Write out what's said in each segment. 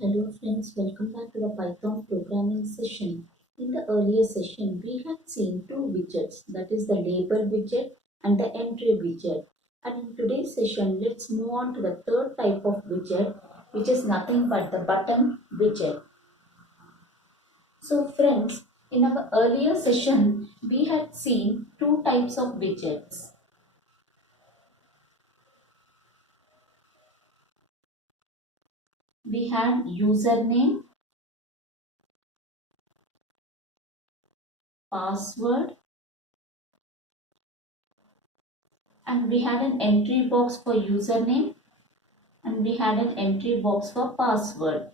Hello friends, welcome back to the Python programming session. In the earlier session, we had seen two widgets, that is the label widget and the entry widget. And in today's session, let's move on to the third type of widget, which is nothing but the button widget. So friends, in our earlier session, we had seen two types of widgets. We had username, password, and we had an entry box for username and we had an entry box for password.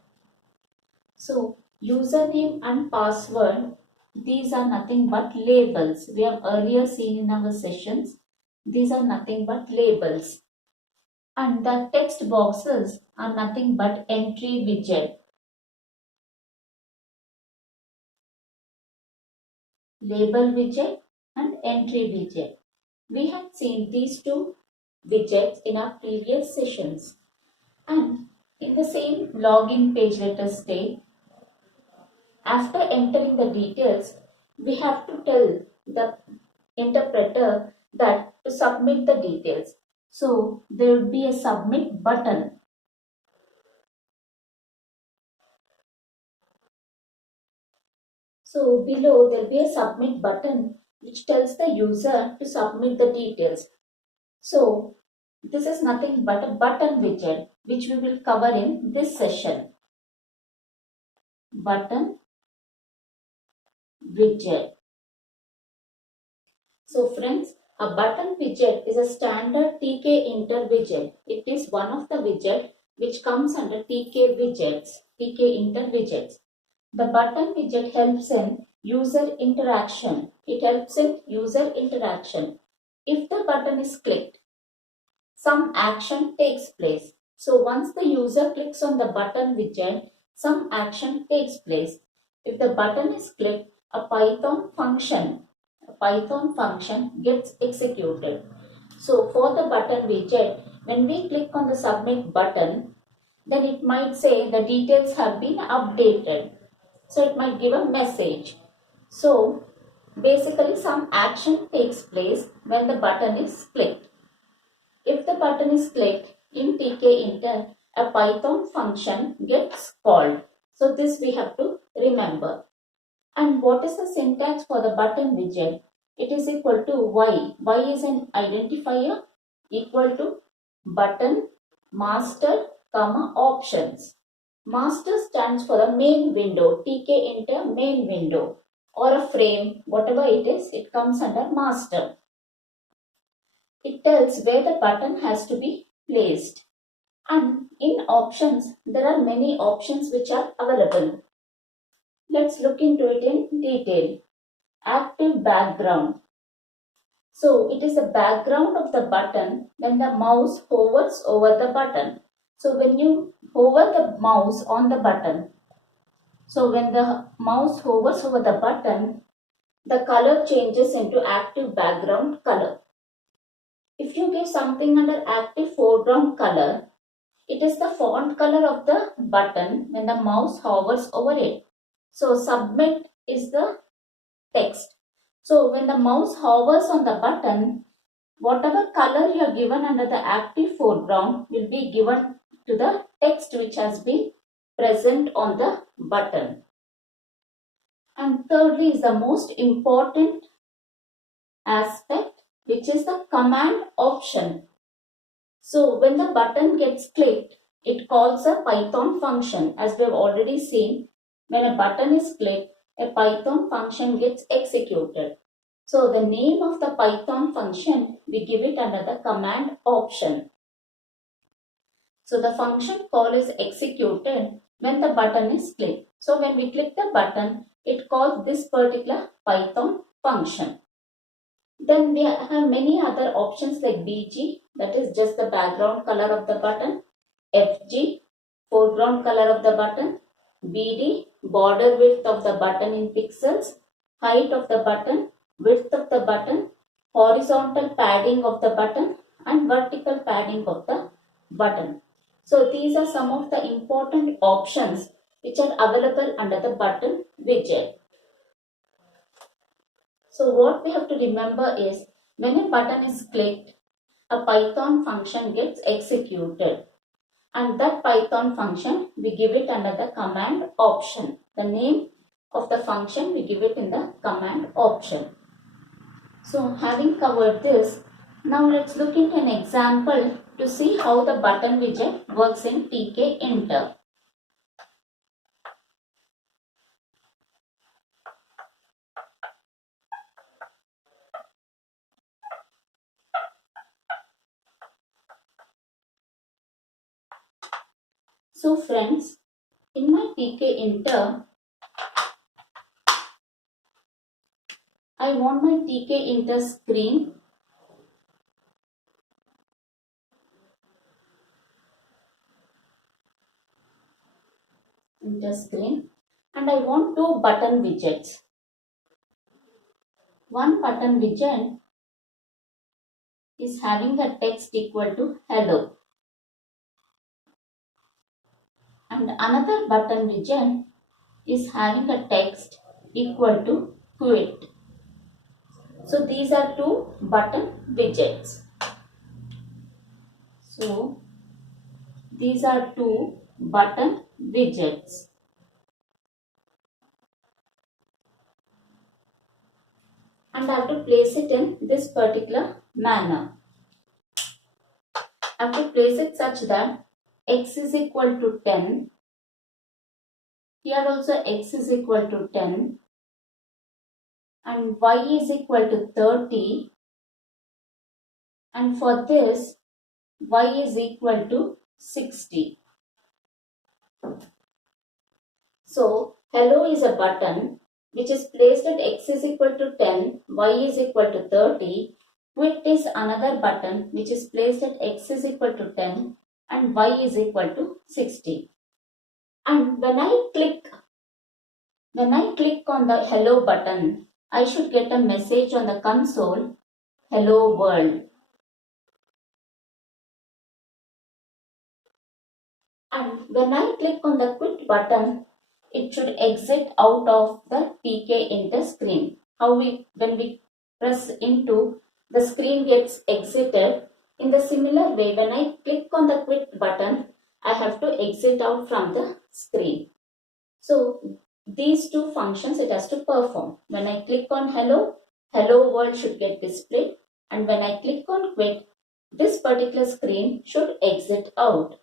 So username and password, these are nothing but labels. We have earlier seen in our sessions, these are nothing but labels. And the text boxes are nothing but entry widget. Label widget and entry widget. We had seen these two widgets in our previous sessions. And in the same login page, let us say, after entering the details, we have to tell the interpreter that to submit the details. So there will be a submit button. So below there will be a submit button which tells the user to submit the details. So this is nothing but a button widget which we will cover in this session. Button widget. So friends, a button widget is a standard tkinter widget. It is one of the widget which comes under tkinter widgets. The button widget helps in user interaction. It helps in user interaction. If the button is clicked, some action takes place. So once the user clicks on the button widget, some action takes place. If the button is clicked, a Python function gets executed. So for the button widget, when we click on the submit button, then it might say the details have been updated. So it might give a message. So basically some action takes place when the button is clicked. If the button is clicked in tkinter, a Python function gets called. So this we have to remember. And what is the syntax for the button widget? It is equal to y. Y is an identifier equal to button master comma options. Master stands for the main window, tkinter main window or a frame, whatever it is, it comes under master. It tells where the button has to be placed. And in options, there are many options which are available. Let's look into it in detail. Active background. So it is the background of the button when the mouse hovers over the button. So when you hover the mouse on the button, so when the mouse hovers over the button, the color changes into active background color. If you give something under active foreground color, it is the font color of the button when the mouse hovers over it. So submit is the text. So when the mouse hovers on the button, whatever color you are given under the active foreground will be given to the text which has been present on the button. And thirdly is the most important aspect, which is the command option. So when the button gets clicked, it calls a Python function. As we have already seen, when a button is clicked, a Python function gets executed. So the name of the Python function, we give it under the command option. So the function call is executed when the button is clicked. So when we click the button, it calls this particular Python function. Then we have many other options like BG, that is just the background color of the button, FG, foreground color of the button, BD, border width of the button in pixels, height of the button, width of the button, horizontal padding of the button and vertical padding of the button. So these are some of the important options which are available under the button widget. So what we have to remember is when a button is clicked, a Python function gets executed, and that Python function we give it under the command option. The name of the function we give it in the command option. So having covered this, now let's look into an example to see how the button widget works in tkinter. So friends, in my tkinter, I want my tkinter screen and I want two button widgets. One button widget is having a text equal to hello, and another button widget is having a text equal to quit. So these are two button widgets. So these are two button widgets. And I have to place it in this particular manner. I have to place it such that x is equal to 10. Here also x is equal to 10. And y is equal to 30. And for this, y is equal to 60. So, hello is a button which is placed at x is equal to 10, y is equal to 30. Quit is another button which is placed at x is equal to 10 and y is equal to 60. And when I click on the hello button, I should get a message on the console, hello world. And when I click on the quit button, it should exit out of the tkinter screen. When we press into, the screen gets exited. In the similar way, when I click on the quit button, I have to exit out from the screen. So these two functions it has to perform. When I click on hello world should get displayed, and when I click on quit, this particular screen should exit out.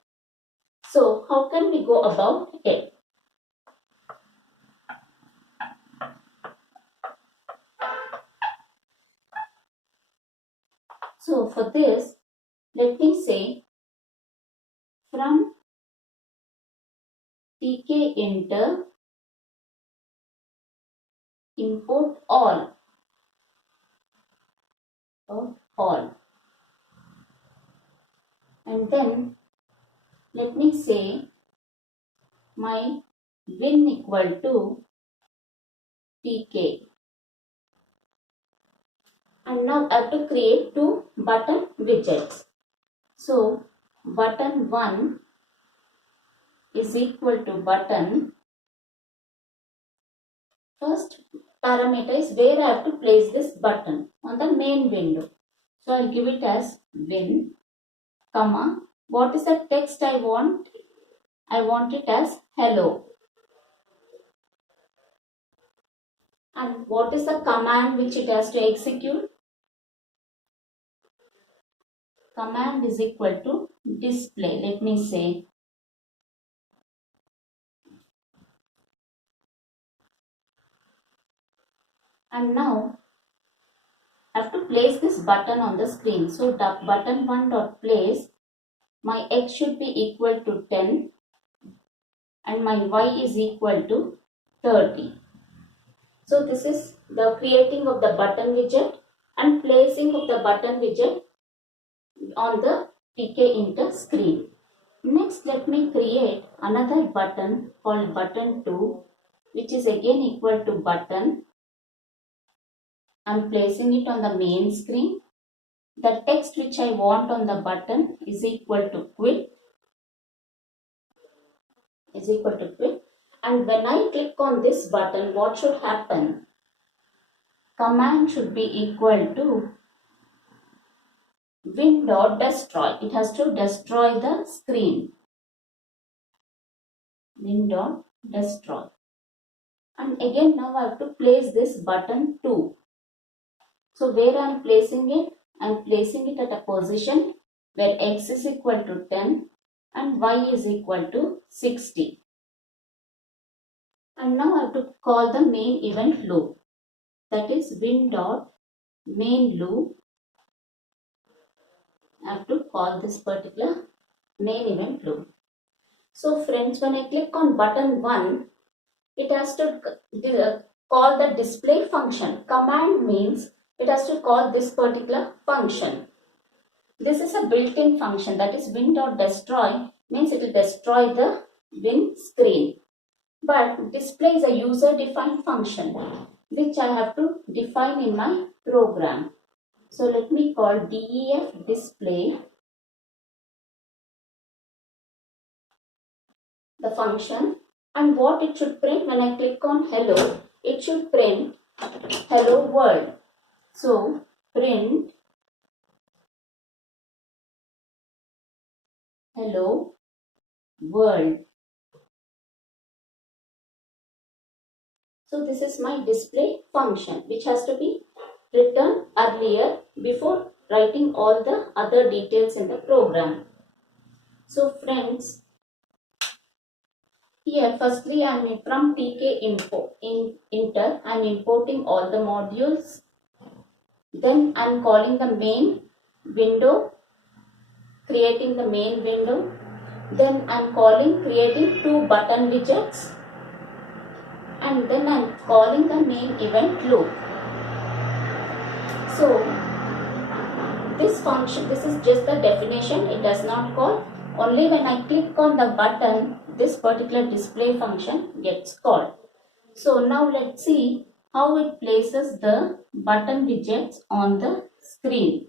So how can we go about it? So for this, let me say from tkinter import all. And then let me say my win equal to tk. And now I have to create two button widgets. So button 1 is equal to button. First parameter is where I have to place this button on the main window. So I'll give it as win, comma. What is the text I want? I want it as hello. And what is the command which it has to execute? Command is equal to display. Let me say. And now I have to place this button on the screen. So button 1 dot place, my x should be equal to 10 and my y is equal to 30. So this is the creating of the button widget and placing of the button widget on the tkinter screen. Next, let me create another button called button 2, which is again equal to button. I'm placing it on the main screen. The text which I want on the button is equal to quit. is equal to quit. And when I click on this button, what should happen? Command should be equal to win.destroy. It has to destroy the screen. Win.destroy. And again now I have to place this button 2. So where I am placing it? I am placing it at a position where x is equal to 10 and y is equal to 60. And now I have to call the main event loop. That is win.main loop. I have to call this particular main event loop. So friends, when I click on button 1, it has to call the display function. Command means it has to call this particular function. This is a built-in function, that is win.destroy means it will destroy the win screen. But display is a user-defined function which I have to define in my program. So let me call def display the function, and what it should print when I click on hello, it should print hello world. So print hello world. So this is my display function which has to be written earlier before writing all the other details in the program. So friends, here firstly I am from TK Inter, I am importing all the modules. Then I am calling the main window, creating the main window. Then I am creating 2 button widgets. And then I am calling the main event loop. So this function, this is just the definition, it does not call. Only when I click on the button, this particular display function gets called. So now let's see how it places the button widgets on the screen.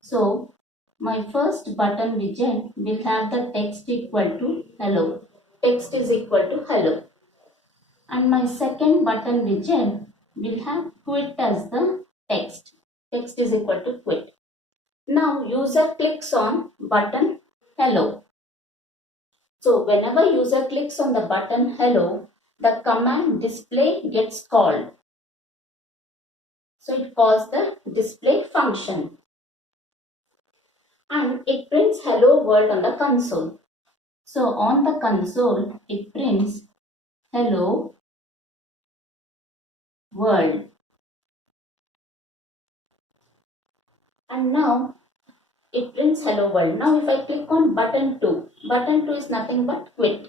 So my first button widget will have the text equal to hello. Text is equal to hello. And my second button widget will have quit as the text. Text is equal to quit. Now user clicks on button hello. So whenever user clicks on the button hello, the command display gets called. So it calls the display function. And it prints hello world on the console. So on the console, it prints hello world. And now it prints hello world. Now if I click on button 2 is nothing but quit.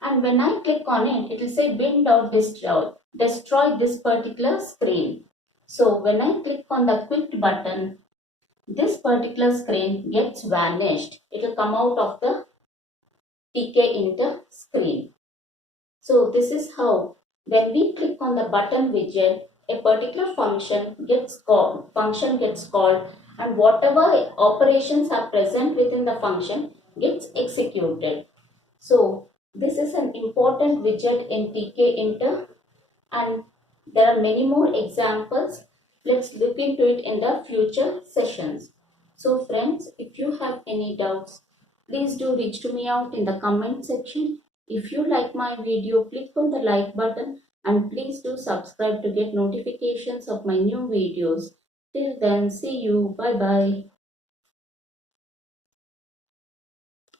And when I click on it, it will say win.destroy. Destroy this particular screen. So when I click on the quit button, this particular screen gets vanished. It will come out of the TK Inter screen. So this is how when we click on the button widget, a particular function gets called, and whatever operations are present within the function gets executed. So this is an important widget in TK Inter, and there are many more examples. Let's look into it in the future sessions. So friends, if you have any doubts, please do reach to me out in the comment section. If you like my video, click on the like button and please do subscribe to get notifications of my new videos. Till then, see you. Bye bye.